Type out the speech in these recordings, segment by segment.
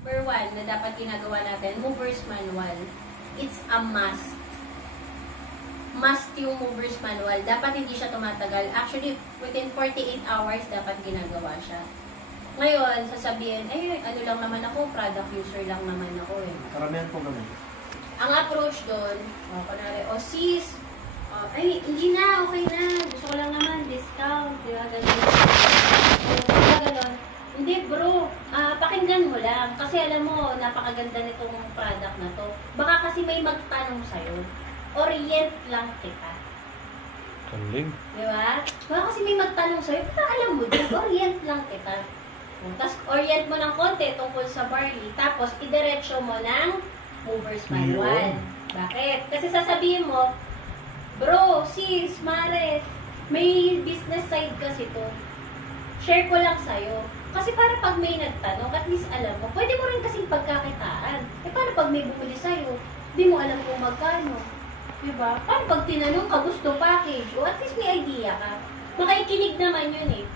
Number one na dapat ginagawa natin, mover's manual. It's a must. Must yung mover's manual. Dapat hindi siya tumatagal. Actually, within 48 hours, dapat ginagawa siya. Ngayon, sasabihin, ano lang naman ako, product user lang naman ako eh. Karamihan po ganun. Ang approach doon, kunwari, sis, hindi na, okay na. Gusto ko lang naman, discount. Diba, ganun. Ganun. Hindi bro, pakinggan mo lang. Kasi alam mo, napakaganda nitong product na to. Baka kasi may magtanong sa'yo. Orient lang kita. Galing. Diba? Baka kasi may magtanong sa'yo. Baka alam mo din, orient lang kita. Tapos orient mo ng konti tungkol sa barley. Tapos idiretso mo ng mover's manual. Bakit? Kasi sasabihin mo, bro, sis, mare, may business side kasi to. Share ko lang sa'yo. Kasi para pag may nagtanong, at least alam mo, pwede mo rin kasing pagkakitaan. Paano pag may bumili sa'yo, di mo alam kung magkano. Diba? Paano pag tinanong ka, gusto package, o at least may idea ka. Makaikinig naman yun eh.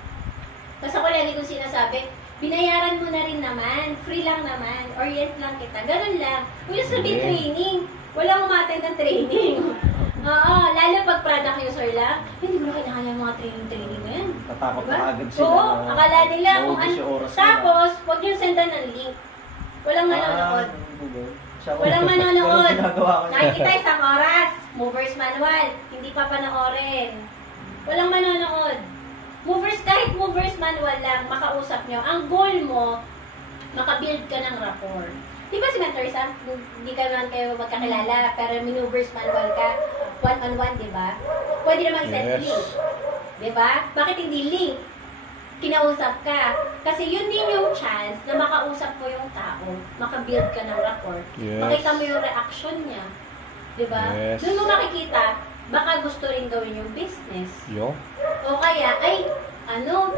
Kasi ako lagi kong sinasabi, binayaran mo na rin naman, free lang naman, orient lang kita, ganun lang. Kung yung sabihin training, walang umatend ng training. Oo, lalo pag product user lang, hindi mo na kailangan yung mga training na yan. Tatakot Diba? na agad sila. Oo, akala nila kung maubos yung oras nila. Tapos, huwag yung sendan ng link. Walang manonood. Walang manonood. Nakikita isang oras. Movers manual. Hindi pa panoorin. Walang manonood. Kahit movers manual lang, makausap nyo. Ang goal mo, makabuild ka ng rapport. Di ba si Mentor Sam? Hindi ka naman kayo magkakilala, pero maneuvers manual ka, one-on-one, di ba? Pwede naman send link. Di ba? Bakit hindi link? Kinausap ka. Kasi yun din yung chance na makausap mo yung tao, makabuild ka ng rapport. Makita mo yung reaction niya. Di ba? Doon mo makikita, baka gusto rin gawin yung business. O kaya,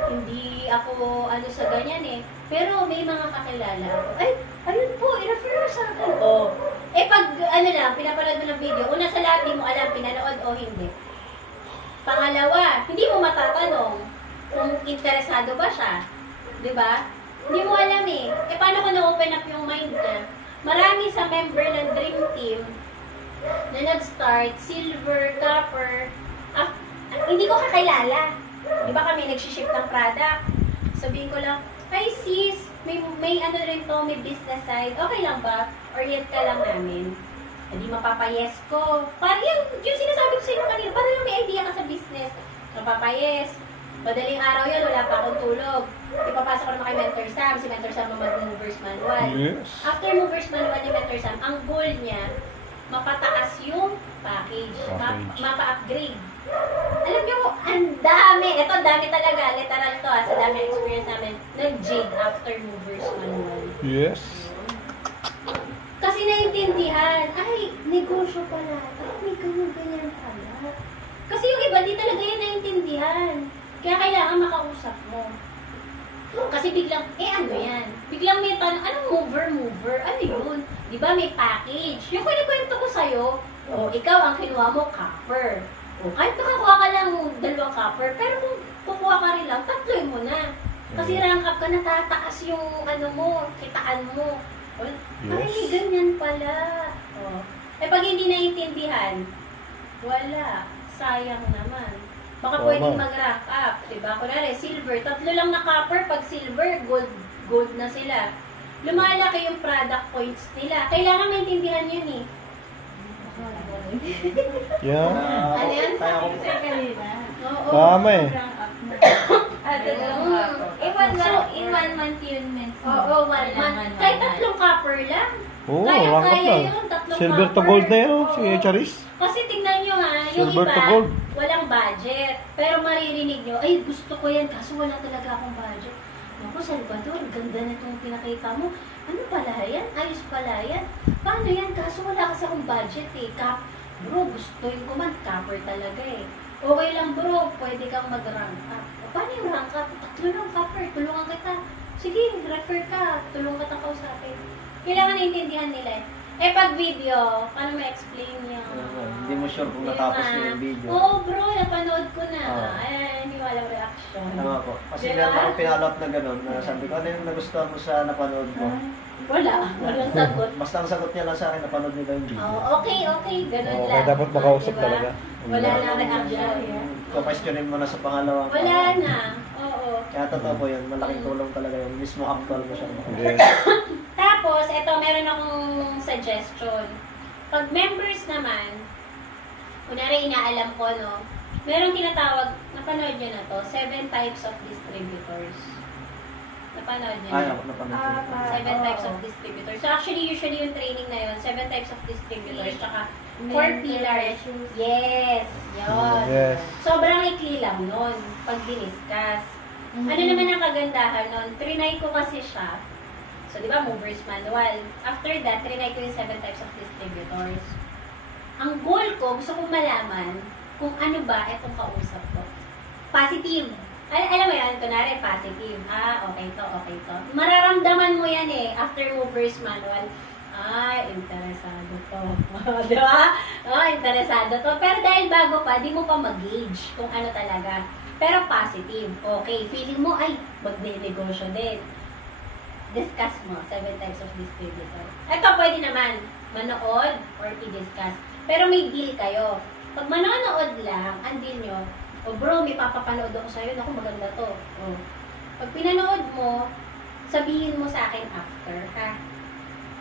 hindi ako sa ganyan eh. Pero may mga kakilala ako. Ayun po, i-refer mo sa akin. Pag pinapanood mo ng video, una sa lahat, di mo alam, pinanood o hindi. Pangalawa, hindi mo matatanong kung interesado ba siya. Di ba? Hindi mo alam eh. Paano ko na-open up yung mind niya? Marami sa member ng Dream Team na nag-start, silver, copper, hindi ko kakilala. Di ba kami nag-ship ng product? Sabihin ko lang, ay sis, may rin to, may business side. Okay lang ba? Orient ka lang namin. Hindi mapapayes ko. Parang yung sinasabi ko sa inyo kanina, para lang may idea ka sa business. Mapapayes. Madaling araw yan, wala pa akong tulog. Ipapasok ko naman kay Mentor Sam. Si Mentor Sam ang mag-movers manual. After movers manual ni Mentor Sam, ang goal niya, mapataas yung package. Mapa-upgrade. Alam niyo, ang dami. Ito, ang dami talaga. Literal to sa dami ng experience namin. Nag-jig after movers manual. Yes. Kasi naintindihan, negosyo pala. May ganyan pala. Kasi yung iba, di talaga yun naintindihan. Kaya kailangan makausap mo. Kasi biglang, ano yan? Biglang may tanong, anong mover? Ano yun? Di ba may package? Yung kwento ko sa'yo, ikaw ang kinuha mo, copper. Kahit makakuha ka lang 2 copper, pero kung kukuha ka rin lang, 3 mo na. Kasi rank up ka, natataas yung kitaan mo. Ay, ganyan pala. Pag hindi naiintindihan, wala. Sayang naman. Baka pwedeng mag-rank up. Diba? Kunwari, silver. 3 lang na copper. Pag silver, gold na sila. Lumalaki yung product points nila. Kailangan maintindihan yun eh. Ano yan? Sabi ko sa'yo kanina. Tama eh. In 1 month yun, Oo, 1 month. Kahit 3 copper lang. Kaya yun, 3 silver to gold na yun, si Charis. Kasi tingnan nyo yung silver iba, to gold. Walang budget. Pero maririnig nyo, gusto ko yan, kaso wala talaga akong budget. Naku, Salvador, ganda na itong pinakita mo. Ano pala yan? Ayos pala yan. Paano yan? Kaso wala kasi akong budget eh. Bro, gustuin ko man, copper talaga eh. Okay lang bro, pwede kang mag-rank up. Paano yung rank up? 3 lang copper, tulungan kita. Sige, refer ka, tulungan kita kausapin. Kailangan naintindihan nila. Eh, pag video, paano ma-explain niya? Hindi mo sure kung natapos mo yung video. Oo, bro, napanood ko na. Oo. Ay, hindi walang reaction. Tama po. Kasi Diba? meron akong pinalap na gano'n, na sabi ko, ano yung nagustuhan mo sa napanood mo? Walang sagot. Basta ang sagot niya lang sa akin, napanood nila yung video. Oh, okay, ganun Oo, lang. kaya dapat makausap Diba? talaga. Wala na reaction. Questionin mo na sa pangalawang Wala na. Oo. Kaya totoo po yun, malaking tulong talaga yung mismo actual mo siya. Yes. Tapos, eto, meron akong suggestion. Pag members naman, kunwari inaalam ko, no, meron tinatawag, napanood nyo na to, 7 types of distributors. Napanood nyo Ay, na? ako napanood ko. 7 types of distributors. So, actually, usually yung training na yun, 7 types of distributors, tsaka 4 pillars. Yes, yun. Yes. Sobrang ikli lang nun, pag diniscuss. Ano naman ang kagandahan nun? Trinay ko kasi siya. So, di ba, movers manual. After that, trinay ko yung 7 types of distributors. Ang goal ko, gusto kong malaman kung ano ba itong kausap ko. Positive. Alam mo yan, kunwari, positive. Okay to. Mararamdaman mo yan eh, after movers manual. Interesado to. Di ba? Interesado to. Pero dahil bago pa, di mo pa mag-gauge kung ano talaga. Pero positive. Okay, feeling mo, magne-negosyo din. Discuss mo, 7 types of distributor. Ito, pwede naman, manood or i-discuss. Pero may deal kayo. Pag manonood lang, ang deal nyo, bro, may papapanood ako sa'yo, naku, maganda to. Pag pinanood mo, sabihin mo sa akin after, ha?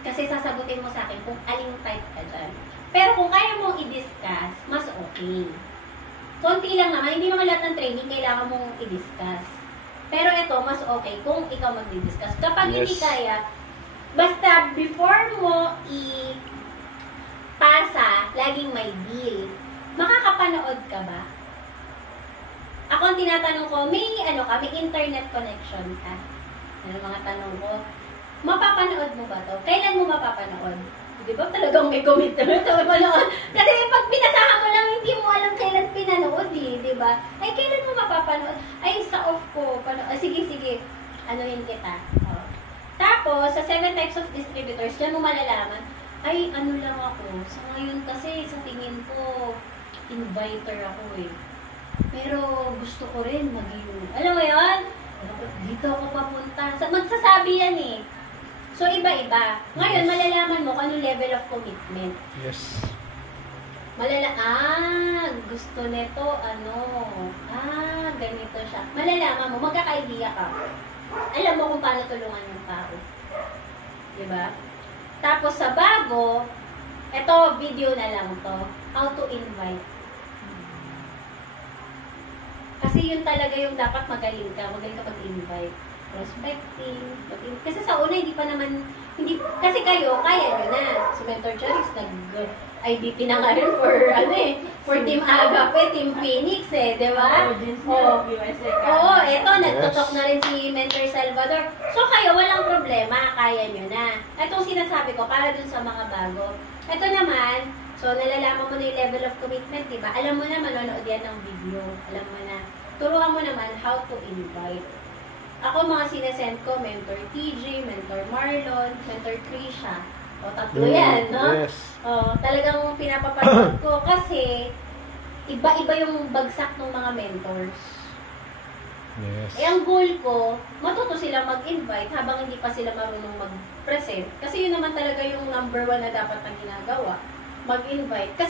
Kasi sasagutin mo sa akin kung aling type ka dyan. Pero kung kaya mong i-discuss, mas okay. Konti lang naman, hindi naman lahat ng training kailangan mong i-discuss. Pero ito, mas okay kung ikaw mag-discuss. Kapag hindi kaya, basta before mo i-pasa, laging may deal. Makakapanood ka ba? Ako ang tinatanong ko, may internet connection ka? Ano mga tanong ko? Mapapanood mo ba to? Kailan mo mapapanood? Di ba talagang may commitment to mapanood? Kasi pag pinasahan mo lang, hindi mo alam kailan pinanood eh, di ba? Ay, kailan mo mapapanood? Ay, sa off ko. Sige. Anuhin kita. Tapos, sa 7 types of distributors, dyan mo malalaman, ay, ano lang ako. Sa ngayon kasi, sa tingin ko, inviter ako eh. Pero gusto ko rin maging, alam mo yun? Dito ako papunta. Magsasabi yan eh. So, iba-iba. Ngayon, malalaman mo kung anong level of commitment. Yes. Gusto nito, ganito siya. Malalaman mo, magkaka-idea ka. Alam mo kung paano tulungan yung tao. Diba? Tapos sa bago, eto, video na lang to. How to invite. Kasi yun talaga yung dapat magaling ka mag-invite. Prospecting. Kasi sa una, kasi kayo, kaya nyo na. Si Mentor Charis, nag-IDP na nga rin for Team Agape, Team Phoenix di ba? Eto, nagtutok na rin si Mentor Salvador. So kayo, walang problema, kaya nyo na. Itong sinasabi ko, para dun sa mga bago. Ito naman, so nalalaman mo na yung level of commitment, diba? Alam mo na, manonood yan ng video. Alam mo na. Turuan mo naman how to invite. Ako, mga sinesend ko, Mentor TJ, Mentor Marlon, Mentor Krisha. Tatlo yan, no? Yes. Talagang pinapapanood ko kasi iba-iba yung bagsak ng mga mentors. Yes. Ang goal ko, matuto sila mag-invite habang hindi pa sila marunong mag-present. Kasi yun naman talaga yung number 1 na dapat na ginagawa. Mag-invite. Kasi